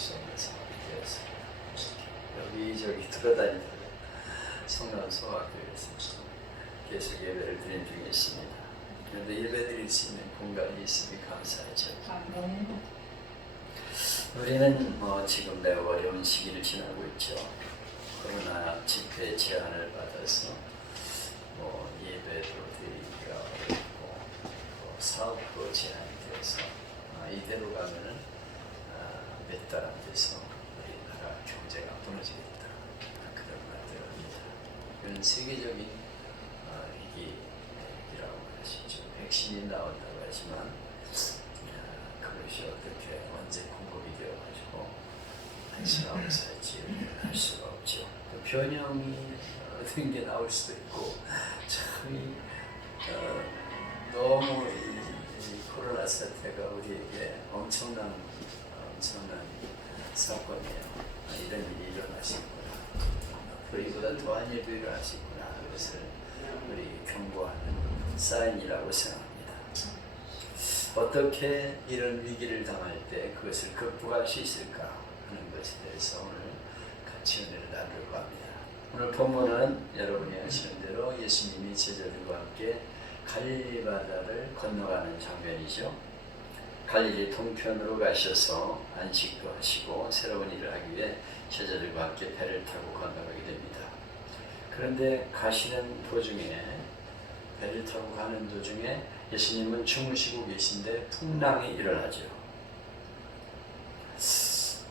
수 없는 상황이 되어서 여기저기 돌아다니다가 성남소학교에서 계속 예배를 드린 중에 있습니다. 그런데 예배 드릴 수 있는 공간이 있으니 감사하죠. 우리는 지금 매우 어려운 시기를 지나고 있죠. 코로나 집회 제한을 받아서 예배도 드리기가 어렵고 사업도 제한이 되어서 이대로 가면은 몇 달 안 돼서 우리나라 경제가 무너지겠다 그런 말들을 합니다. 이런 세계적인 위기라고 하시죠. 백신이 나온다고 하지만 그것이 어떻게 언제 공급이 되어가지고 안심하고 살지 할 수가 없죠. 또 변형이 어떤 게 나올 수도 있고 참 너무 이 코로나 사태가 우리에게 엄청난 사건이에요. 이런 일이 일어나시구나. 우리보다 더한 일도 일어나시구나. 그것을 우리 경고하는 사인이라고 생각합니다. 어떻게 이런 위기를 당할 때 그것을 극복할 수 있을까 하는 것에 대해서 오늘 같이 은혜를 나누려고 합니다. 오늘 본문은 여러분이 아시는 대로 예수님이 제자들과 함께 갈릴리 바다를 건너가는 장면이죠. 갈릴리 동편으로 가셔서 안식도 하시고 새로운 일을 하기 위해 제자들과 함께 배를 타고 건너가게 됩니다. 그런데 가시는 도중에 배를 타고 가는 도중에 예수님은 주무시고 계신데 풍랑이 일어나죠.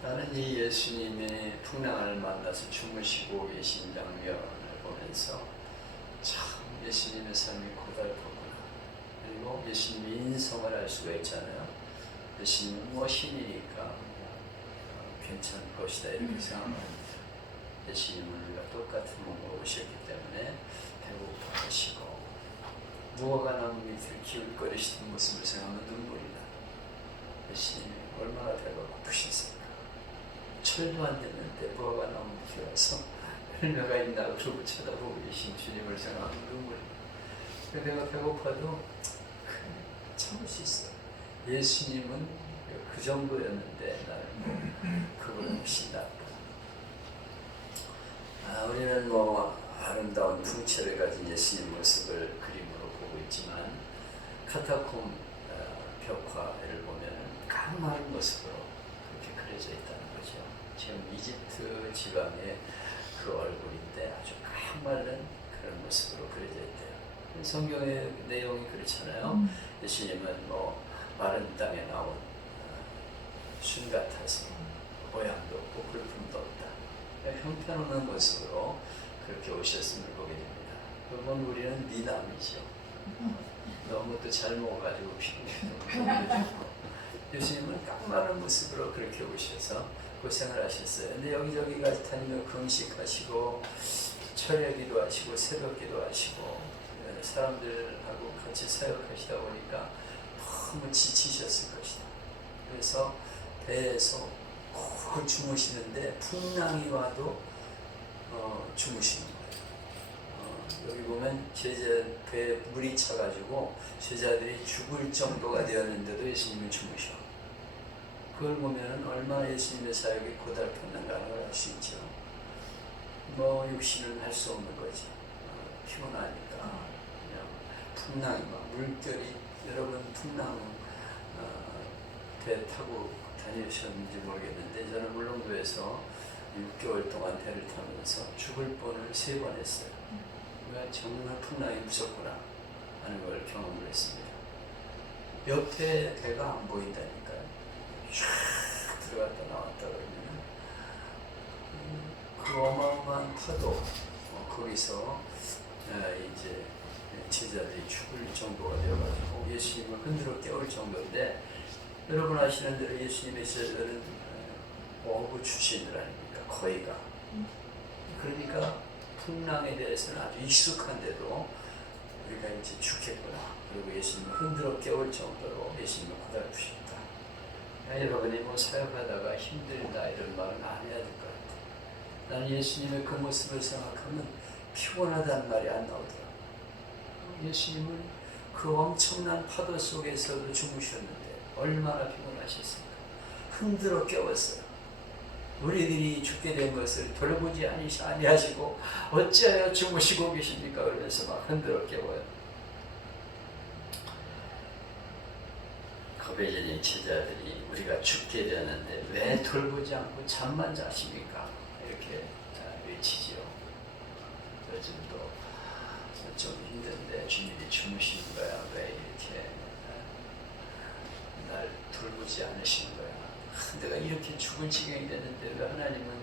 나는 이 예수님의 풍랑을 만나서 주무시고 계신 장면을 보면서 참 예수님의 삶이 고달프구나. 그리고 예수님의 인성을 알 수가 있잖아요. 예수님은 신이니까 괜찮을 것이다 이렇게 생각합니다. 예수님은 우리가 똑같은 몸으로 오셨기 때문에 배고파하시고 무화과 나무 밑을 기울거리시는 모습을 생각하면 눈물이 나. 예수님이 얼마나 배가 고프셨을까. 철도 안 됐는데 무화과 나무 밑에 와서 열매가 있나 그러고 쳐다보고 계신 주님을 생각하면 눈물이 나. 내가 배고파도 참을 수 있어. 예수님은 그 정도였는데 나는 그보다 훨씬 낫다. 우리는 아름다운 풍채를 가진 예수님 모습을 그림으로 보고 있지만 카타콤 벽화를 보면 깡마른 모습으로 그렇게 그려져 있다는 거죠. 지금 이집트 지방의 그 얼굴인데 아주 깡마른 그런 모습으로 그려져 있대요. 성경의 내용이 그렇잖아요. 예수님은 마른 땅에 나온 순 같아서 모양도 없고 볼품도 없다. 형편없는 모습으로 그렇게 오셨음을 보게 됩니다. 그건 우리는 미남이죠. 너무 또 잘 먹어가지고 피곤해지고 예수님은 깡마른 모습으로 그렇게 오셔서 고생을 하셨어요. 근데 여기저기 다니며 금식하시고 철야기도 하시고 새벽기도 하시고 사람들하고 같이 사역하시다 보니까 너무 지치셨을 것이다. 그래서 배에서 꼭 주무시는데 풍랑이 와도 주무시는 거예요. 여기 보면 배에 물이 차가지고 제자들이 죽을 정도가 되었는데도 예수님이 주무셔. 그걸 보면 얼마나 예수님의 사역이 고달팠는가를 알 수 있죠. 육신은 할 수 없는 거지. 피곤하니까 그냥 풍랑이 물결이 여러분 풍랑 배 타고 다니셨는지 모르겠는데 저는 울릉도에서 6개월 동안 배를 타면서 죽을 뻔을 3번 했어요. 왜 정말 풍랑이 무섭구나 하는 걸 경험을 했습니다. 옆에 배가 안 보인다니까요. 쫙 들어갔다 나왔다 그러면 그 어마어마한 파도 거기서 이제 제자들이 죽을 정도가 되어가지고 예수님을 흔들어 깨울 정도인데 여러분 아시는 대로 예수님의 제자들은 어부 출신들 아닙니까? 거의가. 그러니까 풍랑에 대해서는 아주 익숙한데도 우리가 이제 죽겠구나. 그리고 예수님을 흔들어 깨울 정도로 예수님을 고달프셨다. 여러분이 사역하다가 힘들다 이런 말은 안 해야 될 것 같아요. 나는 예수님의 그 모습을 생각하면 피곤하다는 말이 안 나오더라고요. 예수님은 그 엄청난 파도 속에서도 주무셨는데 얼마나 피곤하셨습니까? 흔들어 깨웠어요. 우리들이 죽게 된 것을 돌보지 아니하시고 어찌하여 주무시고 계십니까? 그러면서 막 흔들어 깨워요. 거베제린 제자들이 우리가 죽게 되었는데 왜 돌보지 않고 잠만 자십니까? 이렇게 외치지요. 요즘도 좀 힘든데 주님이 주무시는 거야. 왜 이렇게 날 돌보지 않으시는 거야. 내가 이렇게 죽을 지경이 됐는데 왜 하나님은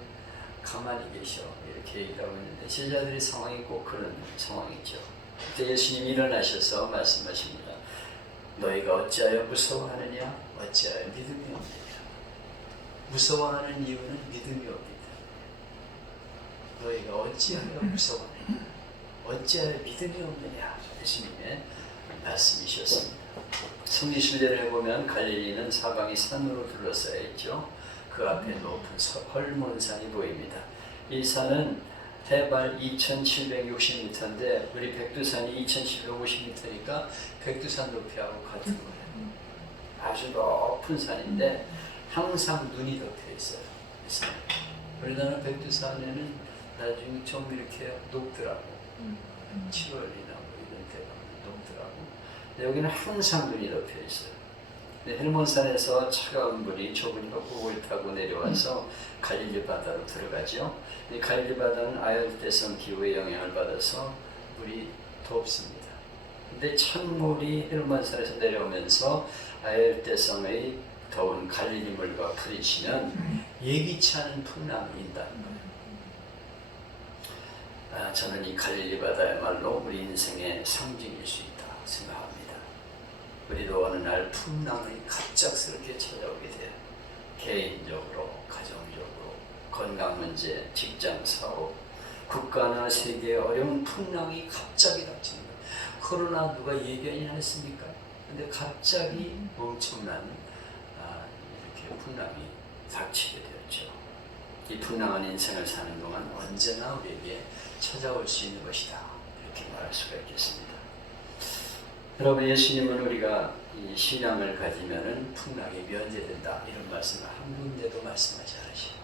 가만히 계셔. 이렇게 얘기하고 있는데 제자들의 상황이 꼭 그런 상황이죠. 그때 예수님이 일어나셔서 말씀하십니다. 너희가 어찌하여 무서워하느냐? 어찌하여 믿음이 없느냐? 무서워하는 이유는 믿음이 없느냐? 너희가 어찌하여 무서워하느냐? 어찌하여 믿음이 없느냐? 예수님의 말씀이셨습니다. 성지순례를 해보면 갈릴리는 사방이 산으로 둘러싸여 있죠. 그 앞에 높은 헐몬산이 보입니다. 이 산은 해발 2760m인데 우리 백두산이 2750m니까 백두산 높이하고 같은 거예요. 아주 높은 산인데 항상 눈이 덮여 있어요. 우리나라 백두산에는 나중에 좀 이렇게 녹더라고. 7월이나 뭐 이런 때가 녹더라고. 여기는 항상 눈이 덮여 있어요. 헬몬산에서 차가운 물이 좁은 협곡을 타고 내려와서 갈릴리 바다로 들어가죠. 이 갈릴리 바다는 아열대성 기후의 영향을 받아서 물이 덥습니다. 근데 찬물이 헬몬산에서 내려오면서 아열대성의 더운 갈릴리 물과 부딪히면 예기치 않은 풍랑이 인다는 거예요. 저는 이 갈릴리 바다야말로 우리 인생의 상징일 수 있다 생각합니다. 우리도 어느 날 풍랑이 갑작스럽게 찾아오게 돼요. 개인적으로, 가정적으로, 건강 문제, 직장 사업, 국가나 세계의 어려운 풍랑이 갑자기 닥치는 거예요. 코로나 누가 예견이나 했습니까? 근데 갑자기 엄청난 이렇게 풍랑이 닥치게 되었죠. 이 풍랑한 인생을 사는 동안 언제나 우리에게 찾아올 수 있는 것이다. 이렇게 말할 수가 있겠습니다. 여러분, 예수님은 우리가 이 신앙을 가지면은 풍랑에 면제된다 이런 말씀을 한 군데도 말씀하지 않으시고,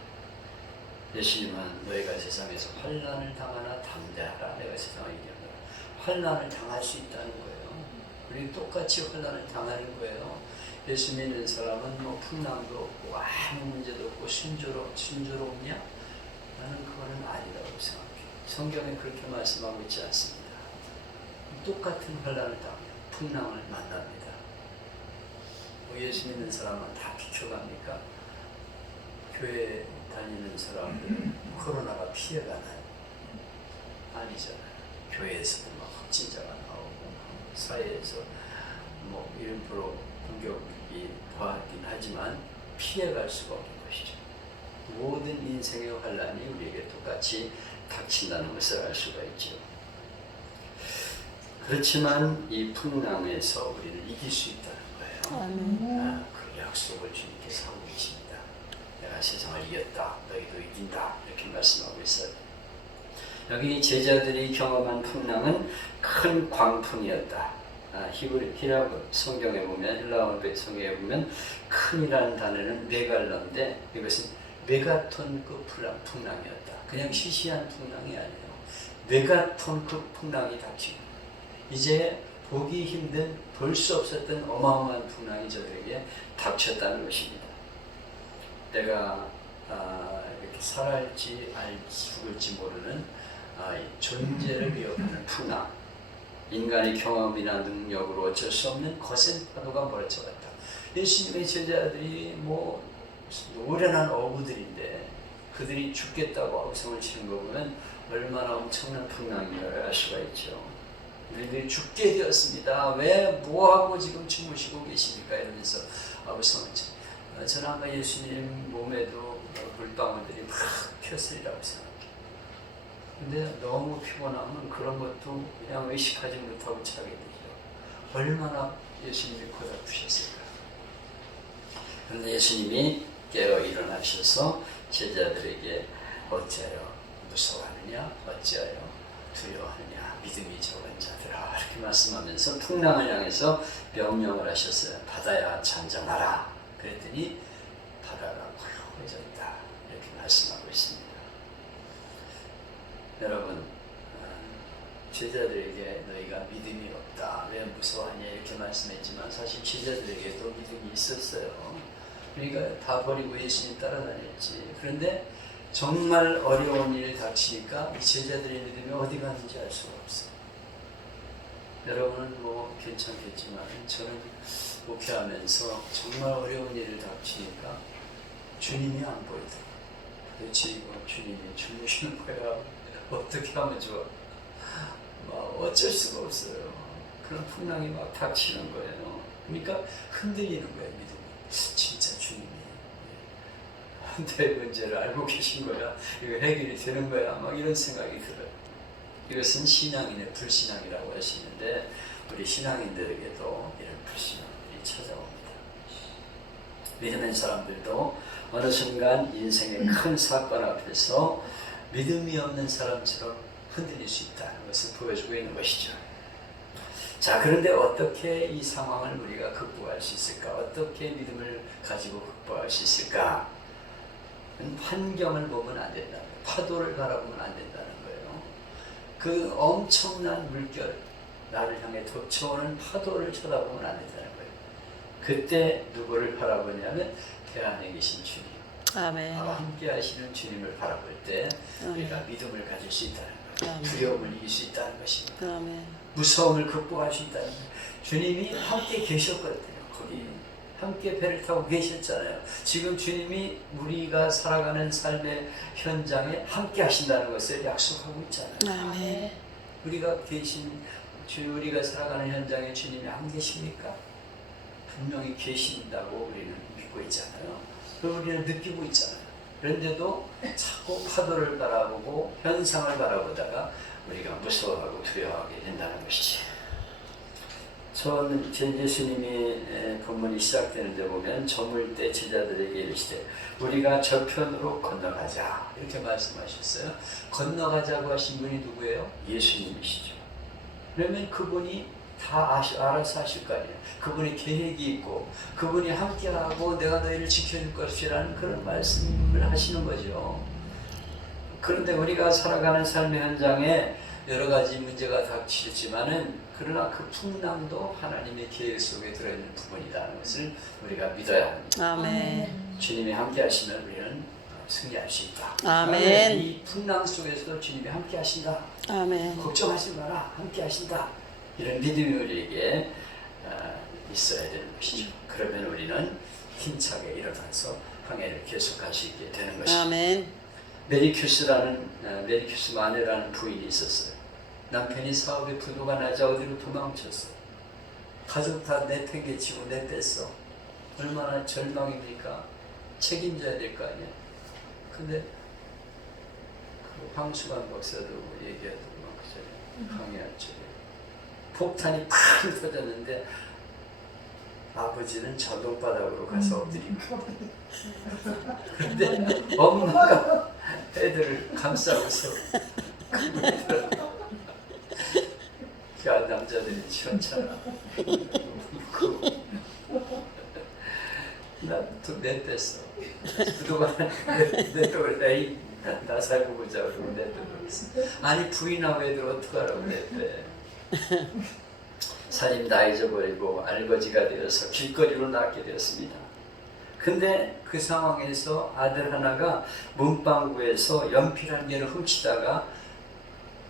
예수님은 너희가 세상에서 환난을 당하나 담대하라. 내가 세상을 이겼노라. 환난을 당할 수 있다는 거예요. 우리 똑같이 환난을 당하는 거예요. 예수 믿는 사람은 뭐 풍랑도 없고 아무 문제도 없고 순조롭냐? 나는 그거는 아니라고 생각해요. 성경에 그렇게 말씀하고 있지 않습니다. 똑같은 환난을 당합니다. 풍랑을 만납니다. 예수 믿는 사람은 다 비켜갑니까? 교회 다니는 사람들은 코로나가 피해가나요? 아니잖아요. 교회에서도 막 확진자가 나오고 사회에서 뭐 일부러 공격이 더하긴 하지만 피해갈 수가 없는 것이죠. 모든 인생의 환난이 우리에게 똑같이 닥친다는 것을 알 수가 있죠. 그렇지만 이 풍랑에서 우리는 이길 수 있다는 거예요. 그 약속을 주님께서 하고 계십니다. 내가 세상을 이겼다. 너희도 이긴다. 이렇게 말씀하고 있어요. 여기 제자들이 경험한 풍랑은 큰 광풍이었다. 히브리어 성경에 보면, 헬라어 성경에 보면 큰이라는 단어는 메갈로인데 이것은 메가톤급 풍랑이었다. 그냥 시시한 풍랑이 아니에요. 메가톤급 풍랑이 닥치고 이제 보기 힘든, 볼 수 없었던 어마어마한 풍랑이 저들에게 닥쳤다는 것입니다. 내가 이렇게 살아있지 죽을지 모르는 존재를 위협하는 풍랑, 인간의 경험이나 능력으로 어쩔 수 없는 거센 파도가 몰아쳐갔다. 예수님의 제자들이 뭐 오련한 어부들인데 그들이 죽겠다고 아우성을 치는 거 보면 얼마나 엄청난 풍랑인가를 알 수가 있죠. 우리들이 죽게 되었습니다. 왜 뭐하고 지금 주무시고 계십니까? 이러면서 아우성을 쳐. 저는 아마 예수님 몸에도 물방울들이 막 폈으리라고 생각해요. 근데 너무 피곤하면 그런 것도 그냥 의식하지 못하고 차게 되죠. 얼마나 예수님이 고달프셨을까. 그런데 예수님이 깨어 일어나셔서 제자들에게 어찌하여 무서워하느냐? 어찌하여 두려워하느냐? 믿음이 적은 자들아, 이렇게 말씀하면서 풍랑을 향해서 명령을 하셨어요. 바다야 잔잔하라. 그랬더니 바다가 고요해져 있다. 이렇게 말씀하고 있습니다. 여러분, 제자들에게 너희가 믿음이 없다, 왜 무서워하냐 이렇게 말씀했지만 사실 제자들에게도 믿음이 있었어요. 그러니까 다 버리고 예수님 따라다녔지. 그런데 정말 어려운 일이 닥치니까 이 제자들의 믿음이 어디 갔는지 알 수가 없어요. 여러분은 뭐 괜찮겠지만 저는 목회하면서 정말 어려운 일을 닥치니까 주님이 안 보이더라고요. 도대체 이거 주님이 주무시는 거야? 어떻게 하면 좋아? 막 어쩔 수가 없어요. 그런 풍랑이 막 닥치는 거예요. 그러니까 흔들리는 거예요, 믿음이. 진짜 주님이 내 문제를 알고 계신 거야? 이거 해결이 되는 거야? 막 이런 생각이 들어요. 이것은 신앙인의 불신앙이라고 하시는데 우리 신앙인들에게도 이런 불신앙들이 찾아옵니다. 믿음의 사람들도 어느 순간 인생의 큰 사건 앞에서 믿음이 없는 사람처럼 흔들릴 수 있다는 것을 보여주고 있는 것이죠. 자, 그런데 어떻게 이 상황을 우리가 극복할 수 있을까? 어떻게 믿음을 가지고 극복할 수 있을까? 환경을 보면 안 된다는 거예요. 파도를 바라보면 안 된다는 거예요. 그 엄청난 물결, 나를 향해 덮쳐오는 파도를 쳐다보면 안 된다는 거예요. 그때 누구를 바라보냐면 배 안에 계신 주님, 아멘. 나와 함께 하시는 주님을 바라볼 때 우리가 믿음을 가질 수 있다는 거예요. 아멘. 두려움을 이길 수 있다는 것입니다. 아멘. 무서움을 극복할 수 있다는 거예요. 주님이 함께 계셨거든요. 거기 함께 배를 타고 계셨잖아요. 지금 주님이 우리가 살아가는 삶의 현장에 함께 하신다는 것을 약속하고 있잖아요. 아멘. 우리가 우리가 살아가는 현장에 주님이 안 계십니까? 분명히 계신다고 우리는 믿고 있잖아요. 그리고 우리는 느끼고 있잖아요. 그런데도 자꾸 파도를 바라보고 현상을 바라보다가 우리가 무서워하고 두려워하게 된다는 것이죠. 저는 예수님이 본문이 시작되는데 보면 저물 때 제자들에게 이르시되 우리가 저편으로 건너가자 이렇게 말씀하셨어요. 건너가자고 하신 분이 누구예요? 예수님이시죠. 그러면 그분이 다 알아서 하실 거 아니에요. 그분의 계획이 있고 그분이 함께하고 내가 너희를 지켜줄 것이라는 그런 말씀을 하시는 거죠. 그런데 우리가 살아가는 삶의 현장에 여러 가지 문제가 닥치지만은 그러나 그 풍랑도 하나님의 계획 속에 들어있는 부분이라는 것을 우리가 믿어야 합니다. 아멘. 주님이 함께 하시면 우리는 승리할 수 있다. 아멘. 이 풍랑 속에서도 주님이 함께 하신다. 아멘. 걱정하지 마라. 함께 하신다. 이런 믿음이 우리에게 있어야 되는 것이죠. 그러면 우리는 힘차게 일어나서 항해를 계속할 수 있게 되는 것이죠. 아멘. 메리큐스 마네라는 부인이 있었어요. 남편이 사업에 부도가 나자 어디로 도망쳤어. 가족 다 내팽개치고 내뺐어. 얼마나 절망입니까? 책임져야 될 거 아니야. 근데 그 황수관 박사도 얘기하더구만 그 전에 항해할 적에 폭탄이 팍 터졌는데 아버지는 저동바닥으로 가서 엎드리고 그런데 엄마가 애들을 감싸고서 그 남자들이 시원찮아. 나도 내뺐어. 그동안 내빼고 에이 나 살고 보자 그러고 내빼고 아니 부인하고 애들 어떡하라고 내빼. 사님 다 잊어버리고 알거지가 되어서 길거리로 나가게 되었습니다. 근데 그 상황에서 아들 하나가 문방구에서 연필 한 개를 훔치다가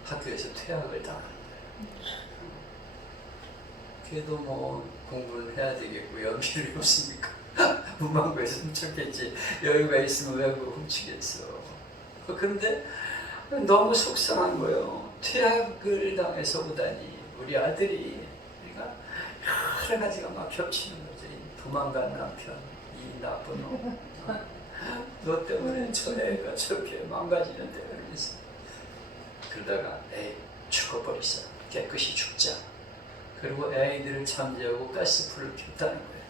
학교에서 퇴학을 당하는 거예요. 그래도 뭐 공부를 해야 되겠고 연필이 없으니까 문방구에서 훔쳤겠지. 여유가 있으면 왜 그거 훔치겠어. 그런데 너무 속상한 거예요. 퇴학을 당해서 오다니 우리 아들이 우리가 여러 가지가 막 겹치는 거죠. 도망간 남편, 이 나쁜 놈, 너 때문에 저 애가 저렇게 망가지는데 그러면서 그러다가 에이 죽어버리자. 깨끗이 죽자. 그리고 아이들을 잠재우고 가스불을 켰다는 거예요.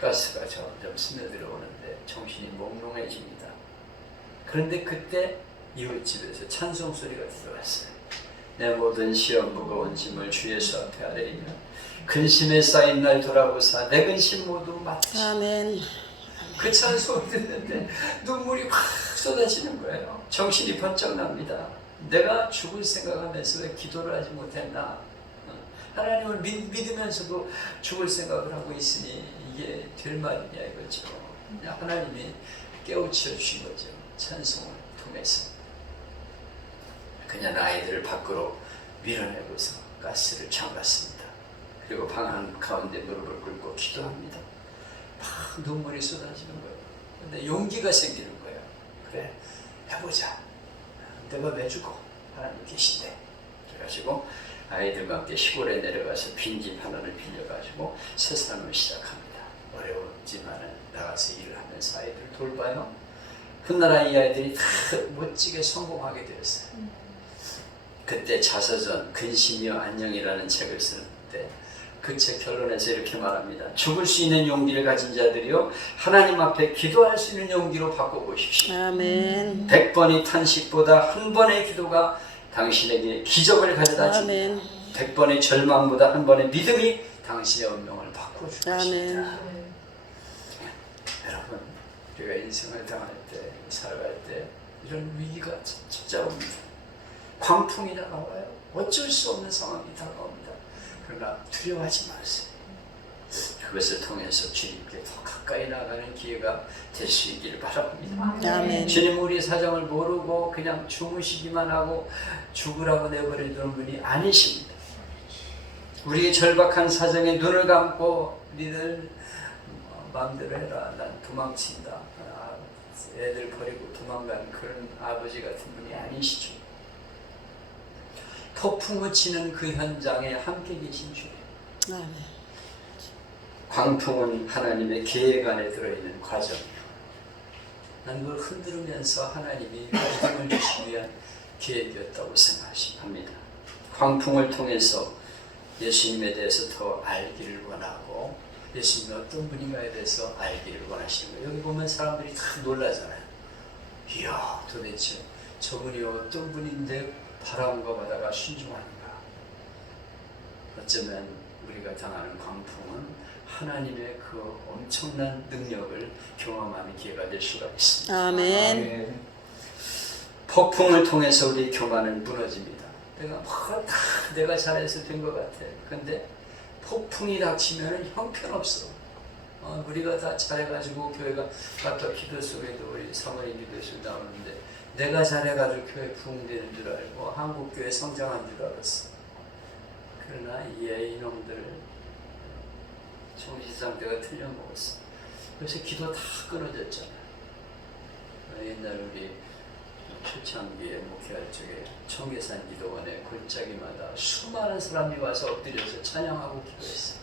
가스가 점점 스며들어오는데 정신이 몽롱해집니다. 그런데 그때 이웃집에서 찬송 소리가 들어왔어요. 내 모든 시험 무거운 짐을 주 예수 앞에 아뢰이며 근심에 쌓인 날 돌아보사 내 근심 모두 맡으시고 아멘. 그 찬송을 듣는데 눈물이 확 쏟아지는 거예요. 정신이 번쩍 납니다. 내가 죽을 생각하면서 왜 기도를 하지 못했나? 하나님을 믿으면서도 죽을 생각을 하고 있으니 이게 될 말이냐 이거죠. 하나님이 깨우쳐 주신 거죠. 찬송을 통해서. 그냥 아이들을 밖으로 밀어내고서 가스를 잠갔습니다. 그리고 방 한가운데 무릎을 꿇고 기도합니다. 막 눈물이 쏟아지는 거예요. 근데 용기가 생기는 거예요. 그래, 해보자. 내가 왜 죽어? 하나님 계신데. 그래가지고 아이들과 함께 시골에 내려가서 빈집 하나를 빌려가지고 새 삶을 시작합니다. 어려웠지만 나가서 일을 하면서 아이들을 돌봐요. 훗날 이 아이들이 다 멋지게 성공하게 되었어요. 그때 자서전 근심이여 안녕이라는 책을 쓰는데 그 책 결론에서 이렇게 말합니다. 죽을 수 있는 용기를 가진 자들이요 하나님 앞에 기도할 수 있는 용기로 바꿔보십시오. 아멘. 100번의 탄식보다 한 번의 기도가 당신에게 기적을 가져다 줍니다. 100번의 절망보다 한 번의 믿음이 당신의 운명을 바꿔줄 것입니다. 여러분, 우리가 인생을 당할 때, 살아갈 때 이런 위기가 찾아옵니다. 광풍이 다가와요. 어쩔 수 없는 상황이 다가옵니다. 그러나 두려워하지 마세요. 그것을 통해서 주님께 더 가까이 나가는 기회가 될 수 있기를 바랍니다. 아멘. 주님 우리 사정을 모르고 그냥 주무시기만 하고 죽으라고 내버려두는 분이 아니십니다. 우리의 절박한 사정에 눈을 감고 니들 마음대로 해라. 난 도망친다. 애들 버리고 도망가는 그런 아버지 같은 분이 아니시죠. 폭풍우 치는 그 현장에 함께 계신 주님. 아멘. 광풍은 하나님의 계획 안에 들어있는 과정이에요. 난 그걸 흔들으면서 하나님이 믿음을 주시기 위한 계획이었다고 생각합니다. 광풍을 통해서 예수님에 대해서 더 알기를 원하고 예수님이 어떤 분인가에 대해서 알기를 원하시는 거예요. 여기 보면 사람들이 다 놀라잖아요. 이야, 도대체 저분이 어떤 분인데 바람과 바다가 순종하는가. 어쩌면 우리가 당하는 광풍은 하나님의 그 엄청난 능력을 경험하는 기회가 될 수가 있습니다. 아멘. 폭풍을 통해서 우리 교만은 무너집니다. 내가 잘해서 된 것 같아. 근데 폭풍이 닥치면 형편없어. 우리가 다 잘해가지고 교회가 아까 기도 속에도 우리 사모님 기도 속에 나오는데 내가 잘해가지고 교회 부흥되는 줄 알고 한국교회 성장한 줄 알았어. 그러나 이놈들 정신상태가 틀려먹었어. 그래서 기도 다 끊어졌잖아요. 옛날 우리 초창기에 목회할 적에 청계산 기도원에 골짜기마다 수많은 사람이 와서 엎드려서 찬양하고 기도했어요.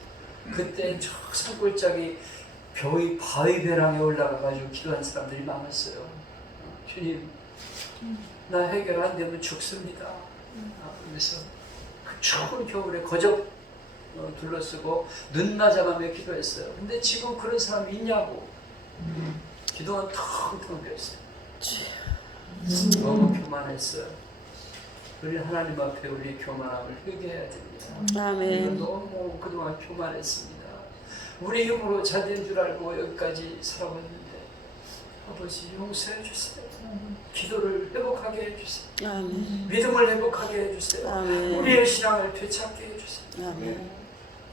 그때 저 산골짜기 바위 벼랑에 올라가가지고 기도한 사람들이 많았어요. 주님, 나 해결 안 되면 죽습니다. 그래서 그 추운 겨울에 거적 둘러쓰고 눈 맞아가며 기도했어요. 근데 지금 그런 사람이 있냐고. 기도는 텅텅 비었어요. 너무 교만했어요. 우리 하나님 앞에 우리 교만함을 회개해야 됩니다. 아멘. 우리가 너무 그동안 교만했습니다. 우리 힘으로 잘 된 줄 알고 여기까지 살아왔는데 아버지 용서해 주세요. 기도를 회복하게 해주세요. 아멘. 믿음을 회복하게 해주세요. 아멘. 우리의 신앙을 되찾게 해주세요. 아멘.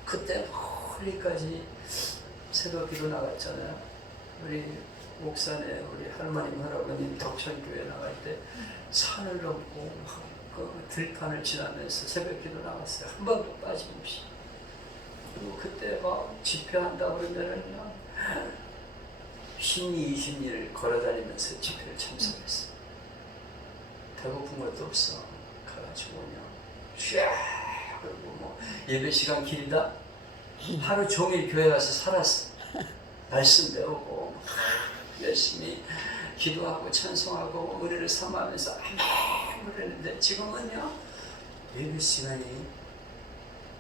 그때 멀리까지 새벽 기도 나갔잖아요. 우리 옥산에 우리 할머님 할아버님 덕천교회 나갈 때 산을 넘고 그 들판을 지나면서 새벽 기도 나갔어요. 한 번도 빠짐없이. 그리고 그때 막 집회한다 그러면은 10리 20리를 걸어다니면서 집회를 참석했어. 배고픈 것도 없어. 가가지고 그냥 쫙 그리고 뭐 예배 시간 길다. 하루 종일 교회 가서 살았어. 말씀 배우고 열심히 기도하고 찬송하고 은혜를 삼하면서 아멘 그랬는데 지금은요 예배 시간이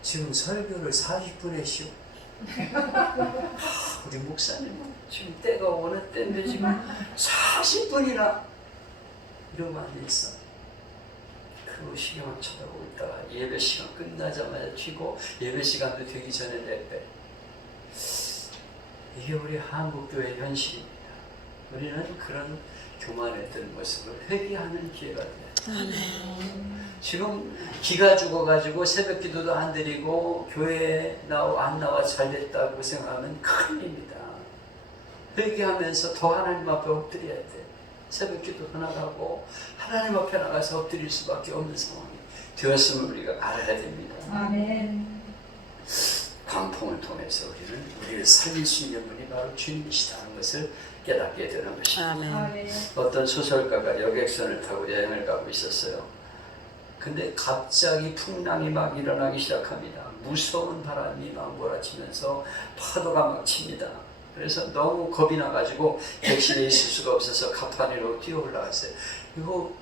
지금 설교를 40분 했시오. 우리 목사님은 지금 때가 어느 때인데 지금 40분이나 이러고 앉아있어. 그 시경을 쳐다보고 있다가 예배 시간 끝나자마자 튀고 예배 시간도 되기 전에 내빼. 이게 우리 한국교회 현실입니다. 우리는 그런 교만했던 모습을 회개하는 기회가 돼요. 지금 기가 죽어가지고 새벽 기도도 안 드리고 교회에 안 나와 잘 됐다고 생각하면 큰일입니다. 회개하면서 더 하나님 앞에 엎드려야 돼. 새벽 기도 하나 가고 하나님 앞에 나가서 엎드릴 수밖에 없는 상황이 되었음을 우리가 알아야 됩니다. 아멘. 광풍을 통해서 우리는 우리를 살릴 수 있는 분이 바로 주님이시다 하는 것을 깨닫게 되는 것입니다. 아멘. 아멘. 어떤 소설가가 여객선을 타고 여행을 가고 있었어요. 근데 갑자기 풍랑이 막 일어나기 시작합니다. 무서운 바람이 막 몰아치면서 파도가 막 칩니다. 그래서 너무 겁이 나가지고 객실에 있을 수가 없어서 갑판 위로 뛰어 올라갔어요. 이거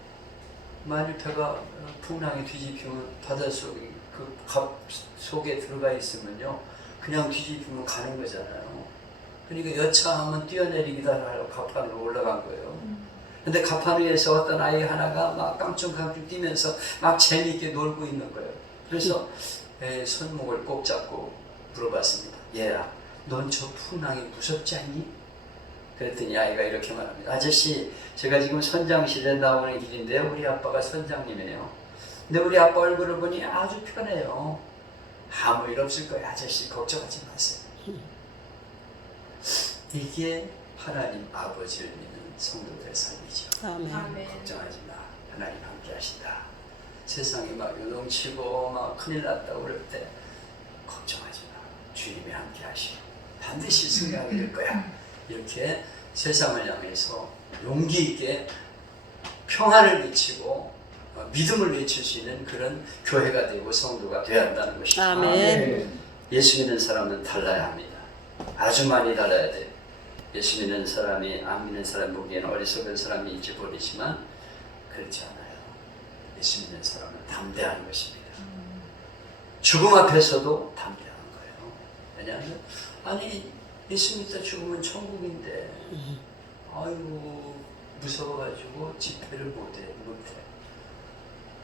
만일 배가 풍랑에 뒤집히면 바닷속에 그 갑 속에 들어가 있으면요 그냥 뒤집히면 가는 거잖아요. 그러니까 여차하면 뛰어내리기도 하려고 갑판으로 올라간 거예요. 근데 갑판 위에서 어떤 아이 하나가 막 깡충깡충 뛰면서 막 재미있게 놀고 있는 거예요. 그래서 손목을 꼭 잡고 물어봤습니다. 얘야, 넌 저 풍랑이 무섭지 않니? 그랬더니 아이가 이렇게 말합니다. 아저씨, 제가 지금 선장실에 나오는 길인데요. 우리 아빠가 선장님이에요. 근데 우리 아빠 얼굴을 보니 아주 편해요. 아무 일 없을 거예요. 아저씨, 걱정하지 마세요. 이게 하나님 아버지를 믿는 성도들의 삶이죠. 아멘. 아멘. 걱정하지 마. 하나님 함께 하신다. 세상이 막 요동치고 막 큰일 났다고 그럴 때 걱정하지 마. 주님이 함께 하시고 반드시 승리하게 될 거야. 이렇게 세상을 향해서 용기 있게 평안을 외치고 믿음을 외칠 수 있는 그런 교회가 되고 성도가 되어야 한다는 것입니다. 아멘. 예수 믿는 사람은 달라야 합니다. 아주 많이 달라야 돼요. 예수 믿는 사람이 안 믿는 사람 보기에는 어리석은 사람인지 모르지만 그렇지 않아요. 예수 믿는 사람은 담대한 것입니다. 죽음 앞에서도 담대한 거예요. 왜냐하면 아니 예수 믿다 죽으면 천국인데 아이고 무서워가지고 집회를 못해.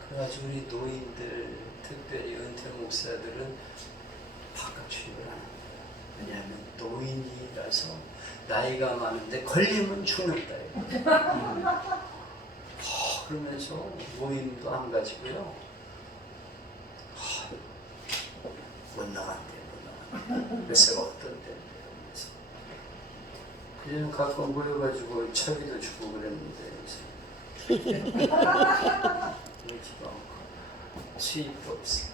그래가지고 우리 노인들 특별히 은퇴 목사들은 바깥 출입을 안 합니다. 왜냐하면 노인이라서 나이가 많은데 걸리면 죽는다. 그러면서 모임도 안 가지고요. 못 나간대. 그래서 어떤 때인데. 그냥 가끔 모여가지고 차비도 주고 그랬는데 그렇지도 않고 수입도 없어.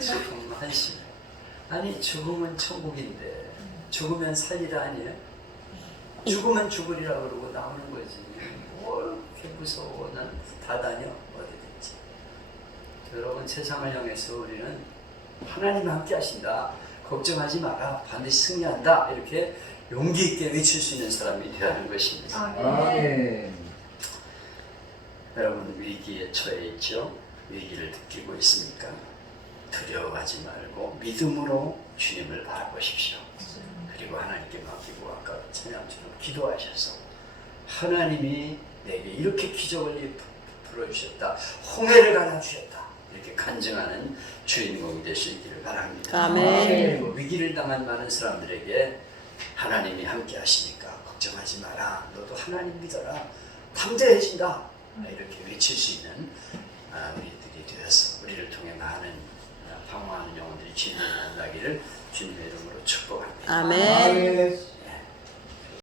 지금 한심. 아니 죽으면 천국인데 죽으면 살리라 아니에요? 죽으면 죽으리라 그러고 나오는 거지. 뭘 이렇게 무서워. 난 다 다녀 어디든지. 여러분 세상을 향해서 우리는 하나님 함께 하신다. 걱정하지 마라. 반드시 승리한다. 이렇게 용기 있게 외칠 수 있는 사람이 되어야 하는 것입니다. 아멘. 여러분 위기에 처해 있죠? 위기를 느끼고 있습니까? 두려워하지 말고 믿음으로 주님을 바라보십시오. 그리고 하나님께 맡기고 아까 찬양처럼 기도하셔서 하나님이 내게 이렇게 기적을 풀어주셨다. 홍해를 갈라주셨다. 이렇게 간증하는 주인공이 될 수 있기를 바랍니다. 아멘. 그리고 위기를 당한 많은 사람들에게 하나님이 함께 하시니까 걱정하지 마라. 너도 하나님 믿어라. 담대해진다. 이렇게 외칠 수 있는 우리들이 되어서 우리를 통해 많은 방황하는 영혼들이 주님을 만나기를 주님의 이름으로 축복합니다. 아멘.